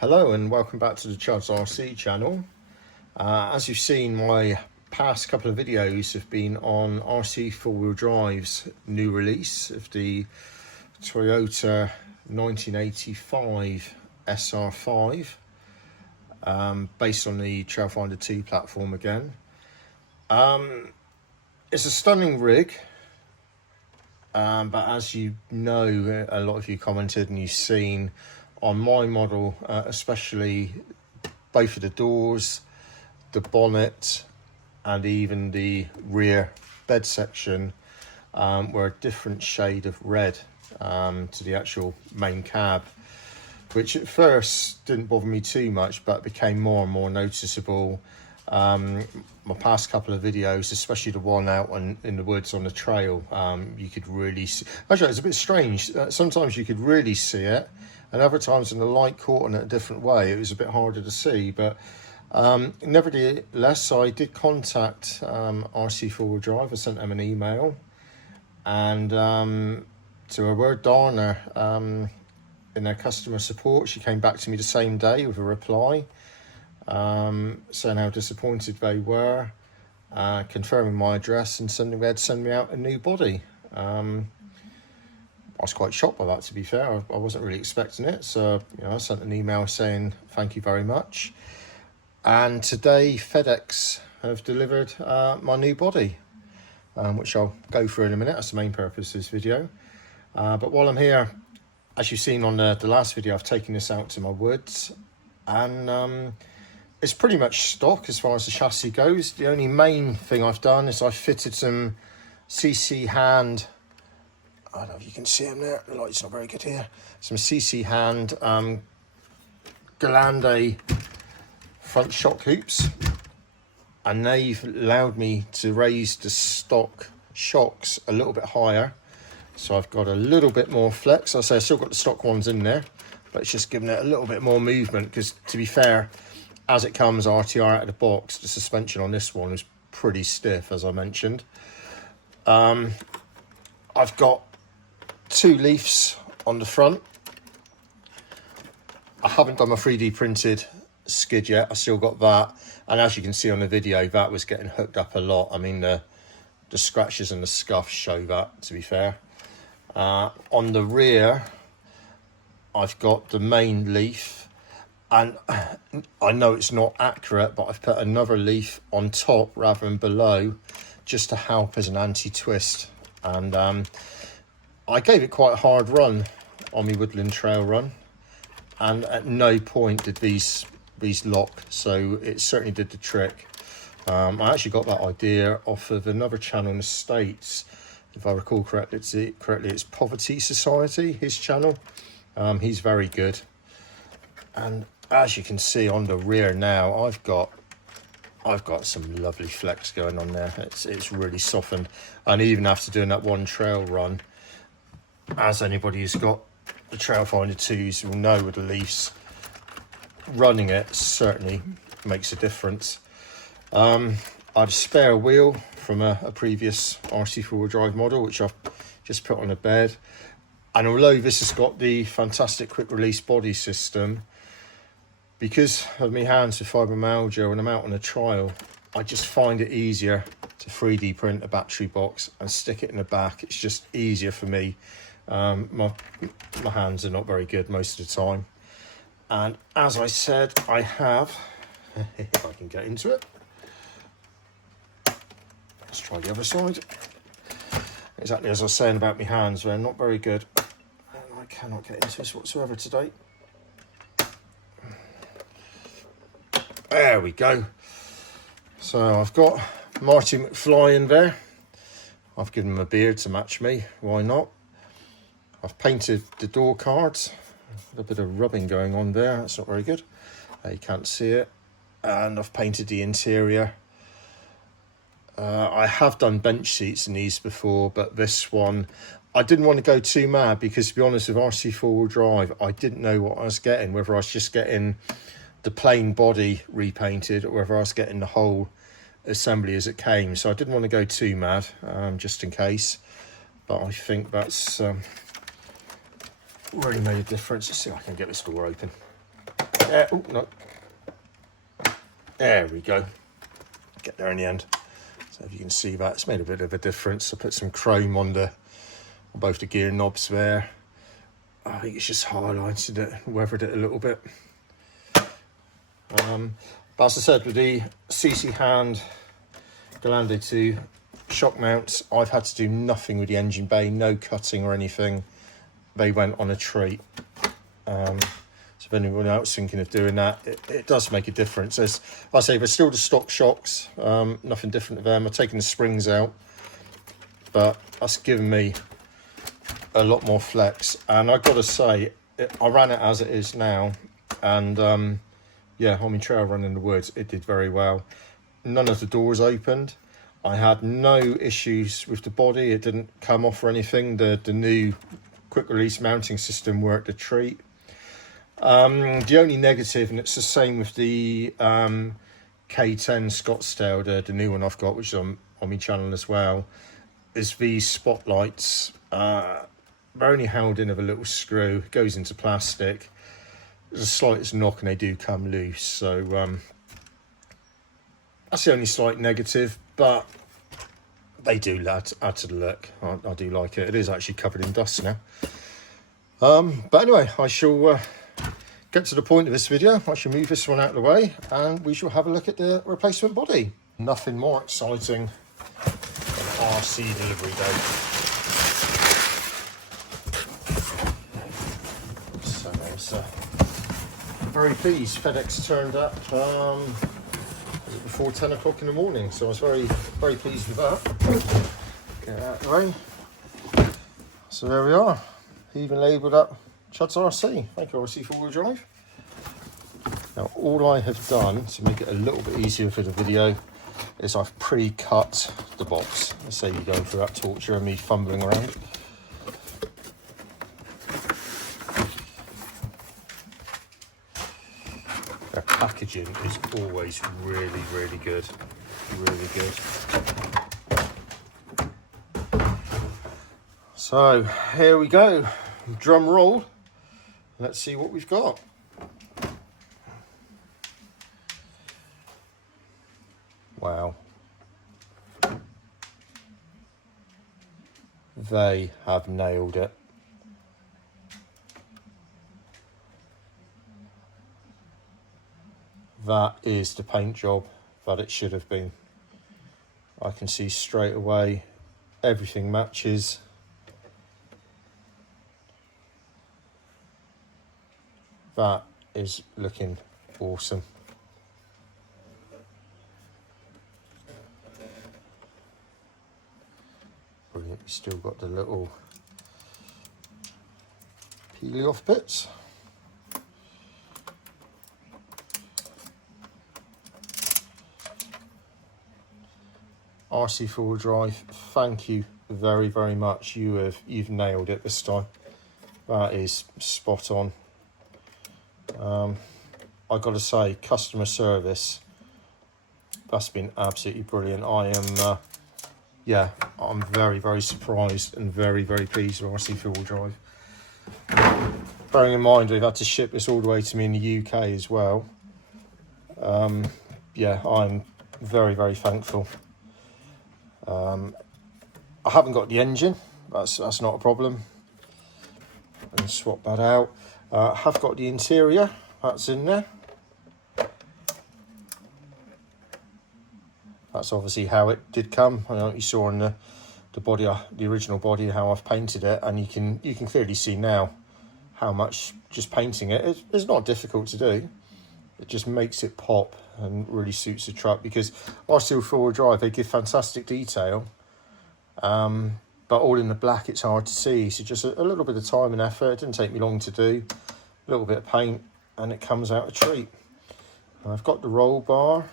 Hello and welcome back to the Chud's RC channel. As you've seen, my past couple of videos have been on RC4WD drive's new release of the Toyota 1985 SR5, based on the Trailfinder 2 platform again. It's a stunning rig, but as you know, a lot of you commented and you've seen on my model, especially both of the doors, the bonnet and even the rear bed section were a different shade of red to the actual main cab, which at first didn't bother me too much, but became more and more noticeable. My past couple of videos, especially the one out in the woods on the trail, you could really see. Actually, it's a bit strange. Sometimes you could really see it, and other times when the light caught on it a different way, it was a bit harder to see. But nevertheless, I did contact RC4WD drive. I sent them an email, and to a word darner, in their customer support, she came back to me the same day with a reply, saying how disappointed they were, confirming my address and sending they'd send me out a new body. I was quite shocked by that, to be fair. I wasn't really expecting it, so I sent an email saying thank you very much. And today FedEx have delivered my new body, which I'll go through in a minute. That's the main purpose of this video. But while I'm here, as you've seen on the last video, I've taken this out to my woods, and it's pretty much stock as far as the chassis goes. The only main thing I've done is I've fitted some CC hand, I don't know if you can see them there, the light's not very good here, some CC hand Galande front shock hoops, and they've allowed me to raise the stock shocks a little bit higher, so I've got a little bit more flex. I say I've still got the stock ones in there, but it's just giving it a little bit more movement, because to be fair, as it comes RTR out of the box, the suspension on this one is pretty stiff, as I mentioned. I've got two leaves on the front. I haven't done my 3D printed skid yet. I still got that, and as you can see on the video, that was getting hooked up a lot. I mean, the scratches and the scuffs show that, to be fair. On the rear, I've got the main leaf, and I know it's not accurate, but I've put another leaf on top rather than below, just to help as an anti-twist. And I gave it quite a hard run on my woodland trail run, and at no point did these lock, so it certainly did the trick. I actually got that idea off of another channel in the States, if I recall correctly. It's Poverty Society, his channel. He's very good. And as you can see on the rear now, I've got some lovely flex going on there. It's really softened, and even after doing that one trail run, as anybody who's got the Trailfinder 2s will know with the leaves, running it certainly makes a difference. I had a spare wheel from a previous RC4WD drive model, which I've just put on a bed, and although this has got the fantastic quick release body system, because of my hands with fibromyalgia when I'm out on a trial, I just find it easier to 3D print a battery box and stick it in the back. It's just easier for me. My hands are not very good most of the time, and as I said, I have if I can get into it, let's try the other side. Exactly as I was saying about my hands, they're not very good, and I cannot get into this whatsoever today. There we go. So I've got Marty McFly in there. I've given him a beard to match me, why not? I've painted the door cards, a bit of rubbing going on there, that's not very good, you can't see it. And I've painted the interior. I have done bench seats in these before, but this one I didn't want to go too mad, because to be honest, with RC4WD drive, I didn't know what I was getting, whether I was just getting the plain body repainted or whether I was getting the whole assembly as it came. So I didn't want to go too mad, just in case, but I think that's really made a difference. Let's see if I can get this door open. Oh, no. There we go. Get there in the end. So if you can see that, it's made a bit of a difference. I put some chrome on both the gear knobs there. I think it's just highlighted it, weathered it a little bit. But as I said, with the CC hand Galande 2 shock mounts, I've had to do nothing with the engine bay, no cutting or anything. They went on a treat. So if anyone else thinking of doing that, it does make a difference. As I say, there's still the stock shocks, nothing different to them. I've taken the springs out, but that's given me a lot more flex. And I've got to say, I ran it as it is now, and yeah, on my trail run in the woods, it did very well. None of the doors opened. I had no issues with the body. It didn't come off or anything. The new quick release mounting system worked a treat. The only negative, and it's the same with the K10 Scottsdale, the new one I've got, which is on my channel as well, is these spotlights. They're only held in with a little screw. It goes into plastic. There's a slightest knock and they do come loose. So that's the only slight negative, but they do add to the look. I do like it. It is actually covered in dust now. But anyway, I shall get to the point of this video. I shall move this one out of the way and we shall have a look at the replacement body. Nothing more exciting than RC delivery day. So I'm very pleased. FedEx turned up before 10 o'clock in the morning, so I was very pleased with that. Get out of the way. So there we are. He even labelled up Chud's RC. Thank you, RC4WD drive. Now, all I have done to make it a little bit easier for the video is I've pre-cut the box. Let's say you're going through that torture and me fumbling around. Their packaging is always really good. Really good. So, here we go. Drum roll. Let's see what we've got. Wow. They have nailed it. That is the paint job that it should have been. I can see straight away everything matches. That is looking awesome. Brilliant. We've still got the little peely off bits. RC4WD drive, thank you very much. You've nailed it this time. That is spot on. I've got to say, customer service, that's been absolutely brilliant. I am, yeah, I'm very surprised and very pleased with RC4WD drive. Bearing in mind we've had to ship this all the way to me in the UK as well. Yeah, I'm very thankful. I haven't got the engine, that's not a problem. And swap that out. I have got the interior, that's in there. That's obviously how it did come. I know you saw in the body, the original body, how I've painted it, and you can clearly see now how much just painting it is not difficult to do. It just makes it pop and really suits the truck, because RC4WD drive, they give fantastic detail, but all in the black it's hard to see. So just a little bit of time and effort. It didn't take me long to do. A little bit of paint and it comes out a treat. I've got the roll bar,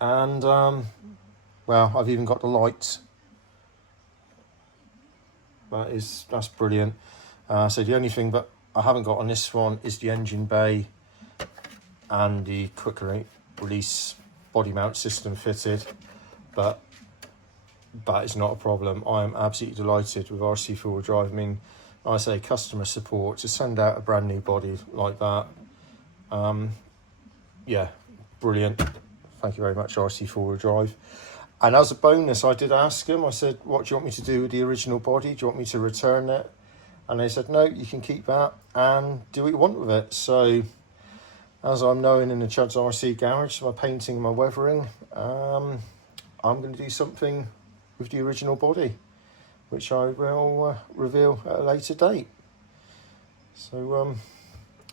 and well, I've even got the lights. That's brilliant. So the only thing that I haven't got on this one is the engine bay and the quick release body mount system fitted, but that is not a problem. I am absolutely delighted with RC4WD drive. I mean, I say customer support, to send out a brand new body like that, Yeah, brilliant. Thank you very much, RC4WD drive. And as a bonus, I did ask him, I said, what do you want me to do with the original body? Do you want me to return it? And they said, no, you can keep that and do what you want with it. So as I'm known in the Chud's RC garage, my painting, my weathering, I'm going to do something with the original body, which I will reveal at a later date. So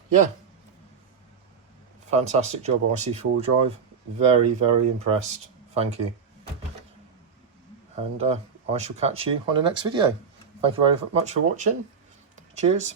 yeah, fantastic job, RC4WD drive. Very, very impressed. Thank you. And I shall catch you on the next video. Thank you very much for watching. Cheers.